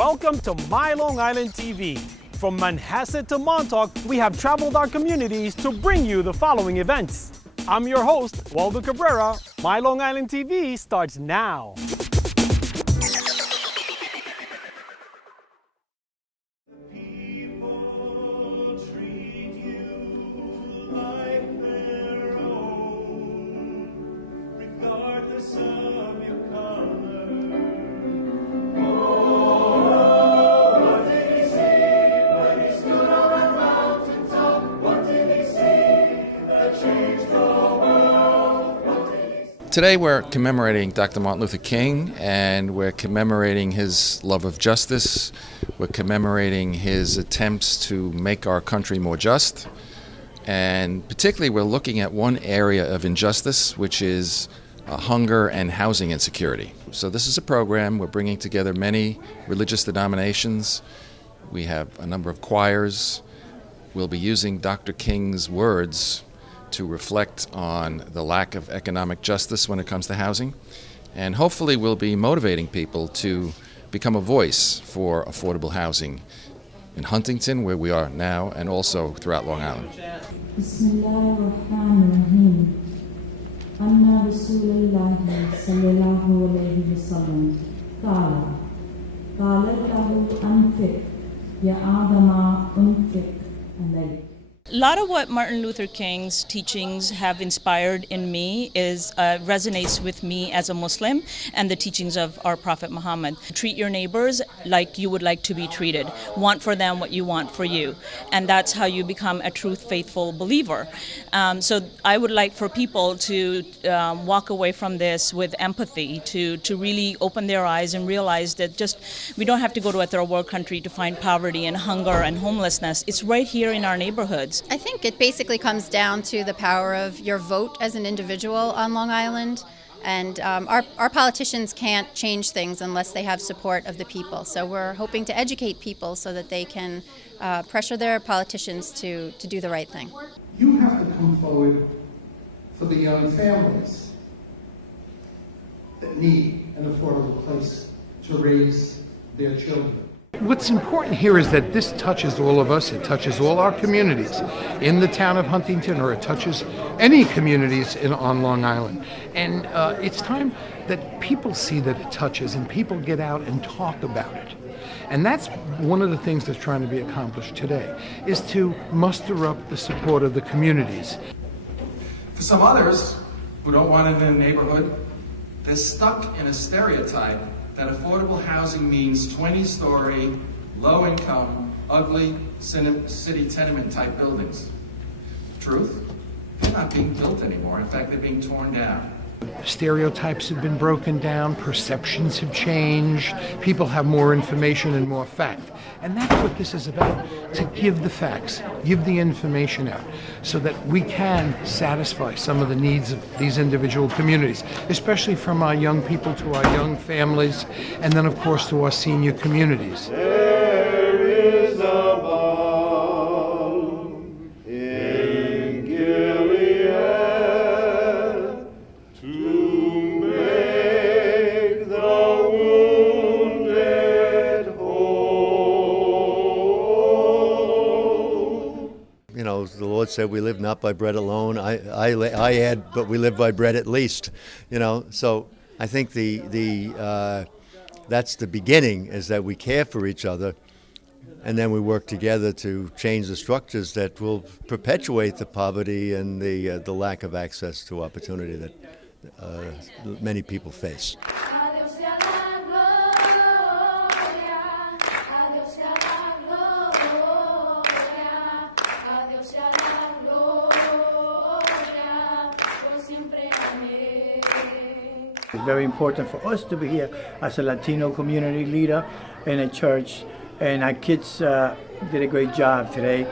Welcome to My Long Island TV. From Manhasset to Montauk, we have traveled our communities to bring you the following events. I'm your host, Waldo Cabrera. My Long Island TV starts now. Today we're commemorating Dr. Martin Luther King, and we're commemorating his love of justice. We're commemorating his attempts to make our country more just. And particularly we're looking at one area of injustice, which is hunger and housing insecurity. So this is a program. We're bringing together many religious denominations. We have a number of choirs. We'll be using Dr. King's words to reflect on the lack of economic justice when it comes to housing. And hopefully we'll be motivating people to become a voice for affordable housing in Huntington, where we are now, and also throughout Long Island. A lot of what Martin Luther King's teachings have inspired in me resonates with me as a Muslim and the teachings of our Prophet Muhammad. Treat your neighbors like you would like to be treated. Want for them what you want for you. And that's how you become a true faithful believer. So I would like for people to walk away from this with empathy, to really open their eyes and realize that we don't have to go to a third world country to find poverty and hunger and homelessness. It's right here in our neighborhoods. I think it basically comes down to the power of your vote as an individual on Long Island. And our politicians can't change things unless they have support of the people. So we're hoping to educate people so that they can pressure their politicians to do the right thing. You have to come forward for the young families that need an affordable place to raise their children. What's important here is that this touches all of us. It touches all our communities in the town of Huntington, or it touches any communities on Long Island. And it's time that people see that it touches and people get out and talk about it. And that's one of the things that's trying to be accomplished today, is to muster up the support of the communities. For some others who don't want it in a neighborhood, they're stuck in a stereotype that affordable housing means 20-story, low-income, ugly, city tenement-type buildings. Truth? They're not being built anymore. In fact, they're being torn down. Stereotypes have been broken down, perceptions have changed, people have more information and more fact. And that's what this is about, to give the facts, give the information out, so that we can satisfy some of the needs of these individual communities, especially from our young people to our young families, and then of course to our senior communities. There is a balm in Gilead to make the wounded whole. You know, the Lord said we live not by bread alone. I add, but we live by bread at least. You know, so I think that's the beginning, is that we care for each other, and then we work together to change the structures that will perpetuate the poverty and the lack of access to opportunity that many people face. It's very important for us to be here as a Latino community leader in a church, and our kids did a great job today.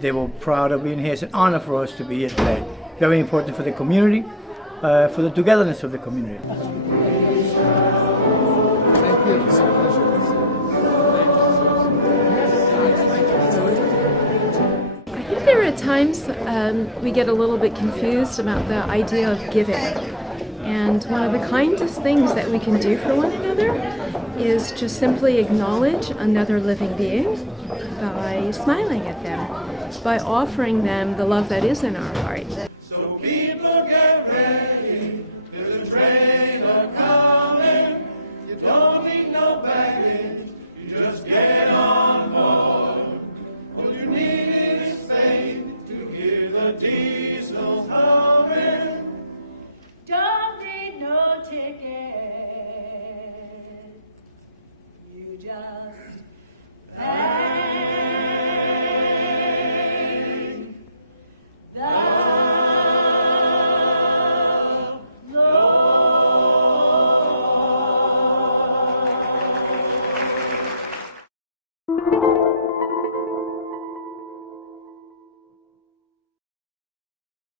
They were proud of being here. It's an honor for us to be here today. Very important for the community, for the togetherness of the community. Thank you. I think there are times we get a little bit confused about the idea of giving. And one of the kindest things that we can do for one another is to simply acknowledge another living being by smiling at them, by offering them the love that is in our heart.